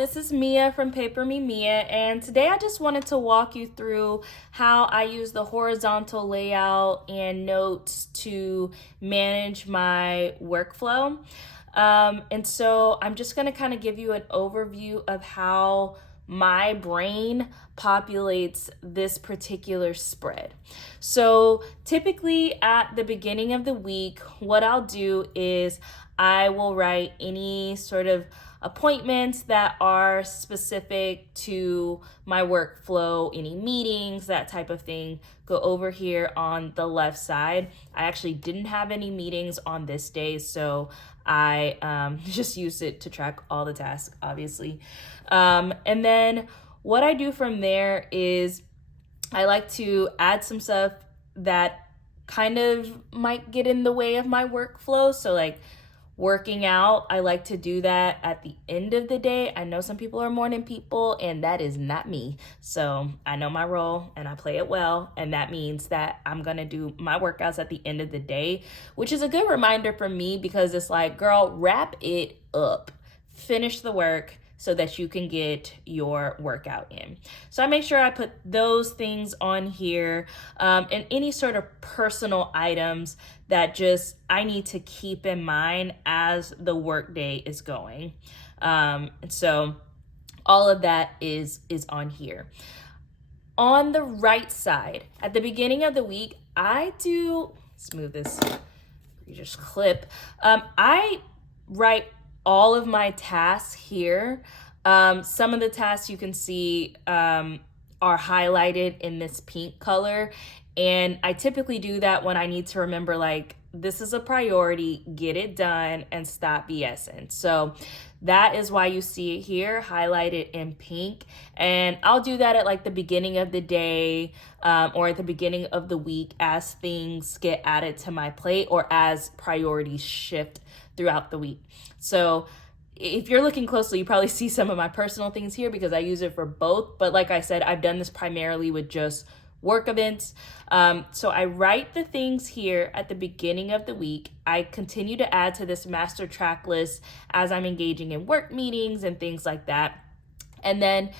this is Mia from Paper Me Mia, and today I just wanted to walk you through how I use the horizontal layout and notes to manage my workflow. And so I'm just going to kind of give you an overview of how my brain populates this particular spread. So typically at the beginning of the week, what I'll do is I will write any sort of appointments that are specific to my workflow, any meetings, that type of thing, go over here on the left side. I actually didn't have any meetings on this day, so I just used it to track all the tasks, obviously. And then what I do from there is I like to add some stuff that kind of might get in the way of my workflow. So like working out, I like to do that at the end of the day. I know some people are morning people, and that is not me. So I know my role and I play it well. And that means that I'm going to do my workouts at the end of the day, which is a good reminder for me because it's like, girl, wrap it up, finish the work so that you can get your workout in. So I make sure I put those things on here, and any sort of personal items that just I need to keep in mind as the workday is going. And so all of that is on here. On the right side, at the beginning of the week, I do, smooth this, you just clip. I write all of my tasks here. Some of the tasks you can see are highlighted in this pink color. And I typically do that when I need to remember, like, this is a priority, get it done, and stop BSing. So that is why you see it here highlighted in pink. And I'll do that at like the beginning of the day or at the beginning of the week as things get added to my plate or as priorities shift throughout the week. So if you're looking closely, you probably see some of my personal things here because I use it for both. But like I said, I've done this primarily with just work events. So I write the things here at the beginning of the week. I continue to add to this master track list as I'm engaging in work meetings and things like that. And then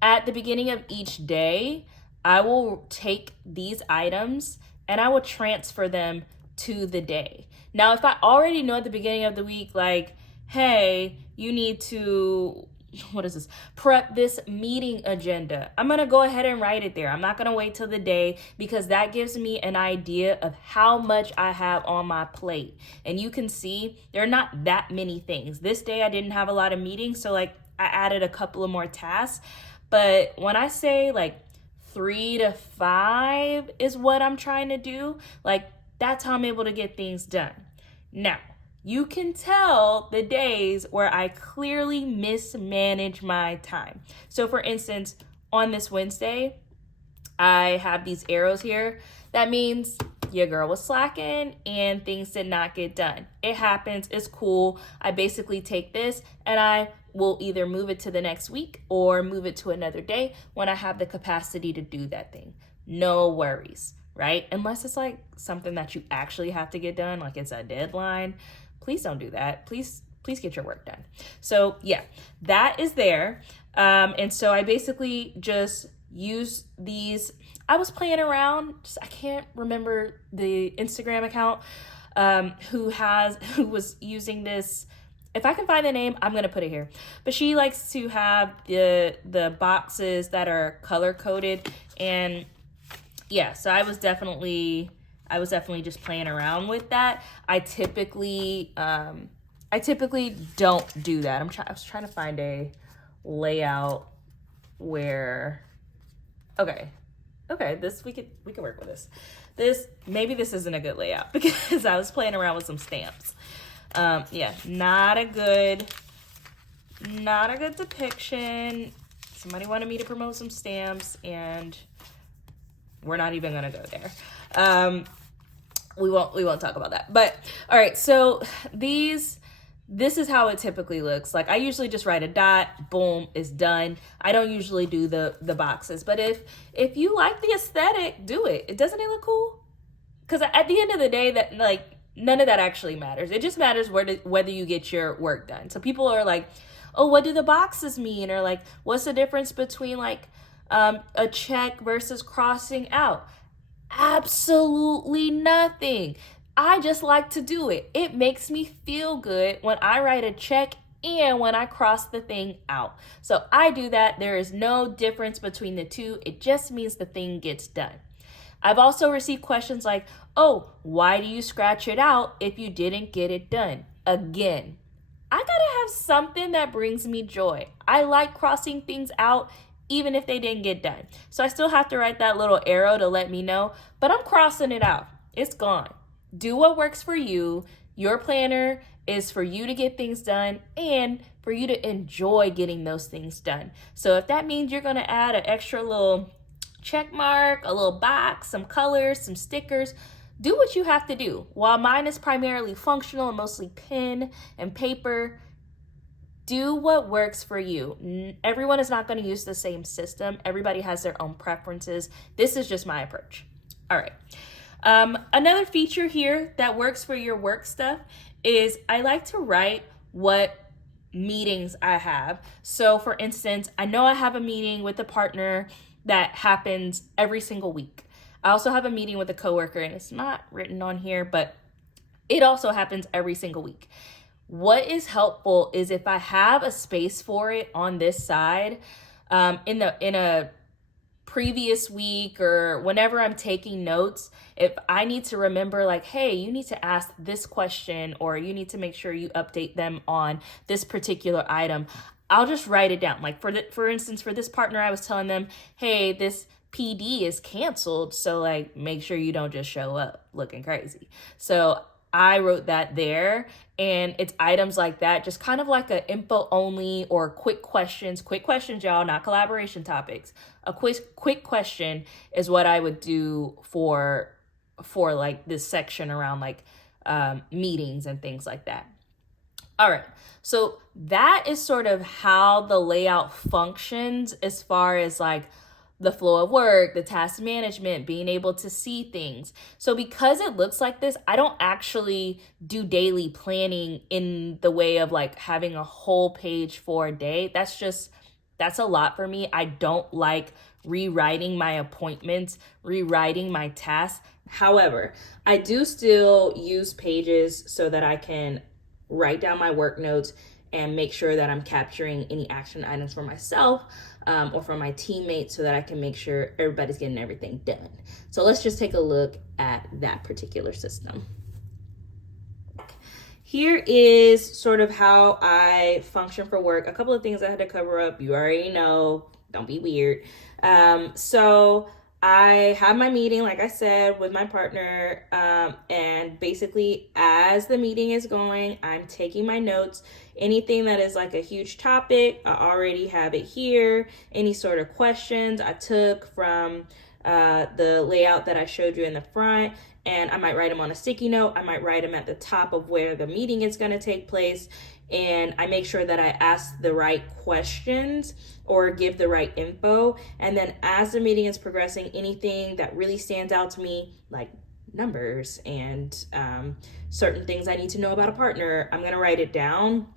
at the beginning of each day, I will take these items and I will transfer them to the day. Now, if I already know at the beginning of the week, like, hey, you need to, prep this meeting agenda, I'm going to go ahead and write it there. I'm not going to wait till the day because that gives me an idea of how much I have on my plate. And you can see there are not that many things. This day I didn't have a lot of meetings, so like I added a couple of more tasks. But when I say like 3 to 5 is what I'm trying to do, like that's how I'm able to get things done. Now, you can tell the days where I clearly mismanage my time. So for instance, on this Wednesday, I have these arrows here. That means your girl was slacking and things did not get done. It happens, it's cool. I basically take this and I will either move it to the next week or move it to another day when I have the capacity to do that thing. No worries, right? Unless it's like something that you actually have to get done, like it's a deadline. Please don't do that. Please get your work done. So yeah, that is there. And so I basically just use these. I was playing around. I can't remember the Instagram account who was using this. If I can find the name, I'm going to put it here. But she likes to have the boxes that are color coded. And yeah, so I was definitely just playing around with that. I typically don't do that. I was trying to find a layout where, okay, this we could work with this. Maybe this isn't a good layout because I was playing around with some stamps. Yeah, not a good depiction. Somebody wanted me to promote some stamps and we're not even gonna go there. We won't talk about that. But all right, so this is how it typically looks. Like I usually just write a dot, boom, it's done. I don't usually do the boxes, but if you like the aesthetic, do it. Doesn't it look cool? Because at the end of the day, that like none of that actually matters. It just matters whether you get your work done. So people are like, oh, what do the boxes mean? Or like, what's the difference between like a check versus crossing out? Absolutely nothing. I just like to do it. It makes me feel good when I write a check and when I cross the thing out. So I do that. There is no difference between the two. It just means the thing gets done. I've also received questions like, oh, why do you scratch it out if you didn't get it done? Again, I gotta have something that brings me joy. I like crossing things out even if they didn't get done. So I still have to write that little arrow to let me know, but I'm crossing it out. It's gone. Do what works for you. Your planner is for you to get things done and for you to enjoy getting those things done. So if that means you're gonna add an extra little check mark, a little box, some colors, some stickers, do what you have to do. While mine is primarily functional and mostly pen and paper, do what works for you. Everyone is not going to use the same system. Everybody has their own preferences. This is just my approach. All right. Another feature here that works for your work stuff is I like to write what meetings I have. So for instance, I know I have a meeting with a partner that happens every single week. I also have a meeting with a coworker, and it's not written on here, but it also happens every single week. What is helpful is if I have a space for it on this side, in a previous week or whenever I'm taking notes, if I need to remember like, hey, you need to ask this question or you need to make sure you update them on this particular item, I'll just write it down. Like for instance, for this partner, I was telling them, hey, this PD is canceled. So like, make sure you don't just show up looking crazy. So I wrote that there, and it's items like that, just kind of like a info only or quick questions, y'all, not collaboration topics. A quick question is what I would do for like this section around like meetings and things like that. All right, so that is sort of how the layout functions as far as like the flow of work, the task management, being able to see things. So because it looks like this, I don't actually do daily planning in the way of like having a whole page for a day. That's a lot for me. I don't like rewriting my appointments, rewriting my tasks. However, I do still use pages so that I can write down my work notes and make sure that I'm capturing any action items for myself or for my teammates so that I can make sure everybody's getting everything done. So let's just take a look at that particular system. Here is sort of how I function for work. A couple of things I had to cover up. You already know, don't be weird. So I have my meeting, like I said, with my partner, and basically as the meeting is going, I'm taking my notes. Anything that is like a huge topic, I already have it here. Any sort of questions I took from the layout that I showed you in the front, and I might write them on a sticky note. I might write them at the top of where the meeting is going to take place. And I make sure that I ask the right questions or give the right info. And then as the meeting is progressing, anything that really stands out to me, like numbers and certain things I need to know about a partner, I'm going to write it down.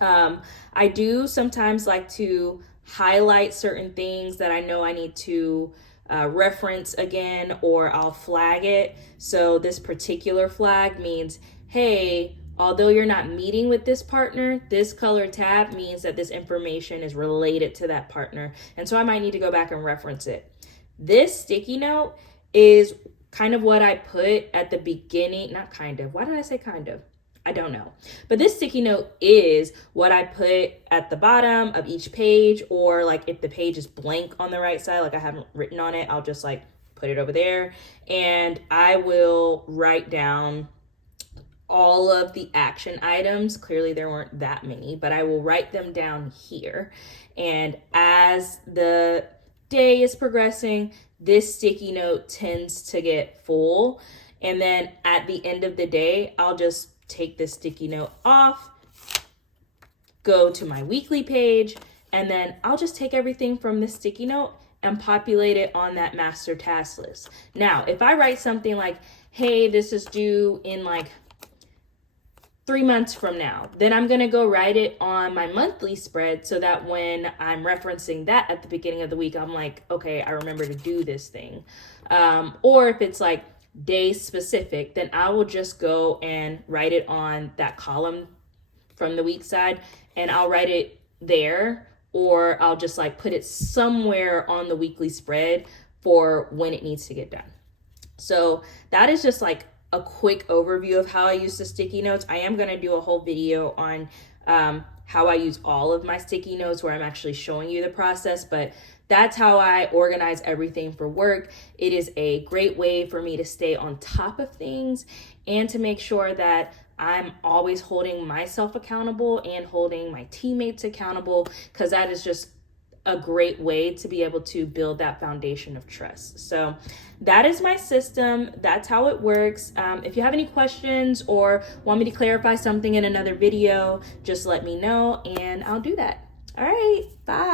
I do sometimes like to highlight certain things that I know I need to reference again, or I'll flag it. So this particular flag means, hey, although you're not meeting with this partner, this color tab means that this information is related to that partner. And so I might need to go back and reference it. This sticky note is kind of what I put at the beginning, not kind of, why did I say kind of? I don't know. But this sticky note is what I put at the bottom of each page, or like if the page is blank on the right side, like I haven't written on it, I'll just like put it over there. And I will write down all of the action items. Clearly there weren't that many, but I will write them down here. And as the day is progressing, this sticky note tends to get full. And then at the end of the day, I'll just take this sticky note off, go to my weekly page, and then I'll just take everything from this sticky note and populate it on that master task list. Now, if I write something like, hey, this is due in like 3 months from now. Then I'm gonna go write it on my monthly spread so that when I'm referencing that at the beginning of the week, I'm like, okay, I remember to do this thing. Or if it's like day specific, then I will just go and write it on that column from the week side, and I'll write it there, or I'll just like put it somewhere on the weekly spread for when it needs to get done. So that is just like a quick overview of how I use the sticky notes. I am going to do a whole video on how I use all of my sticky notes where I'm actually showing you the process, but that's how I organize everything for work. It is a great way for me to stay on top of things and to make sure that I'm always holding myself accountable and holding my teammates accountable, because that is just a great way to be able to build that foundation of trust. So that is my system. That's how it works. If you have any questions or want me to clarify something in another video, just let me know and I'll do that. All right, bye.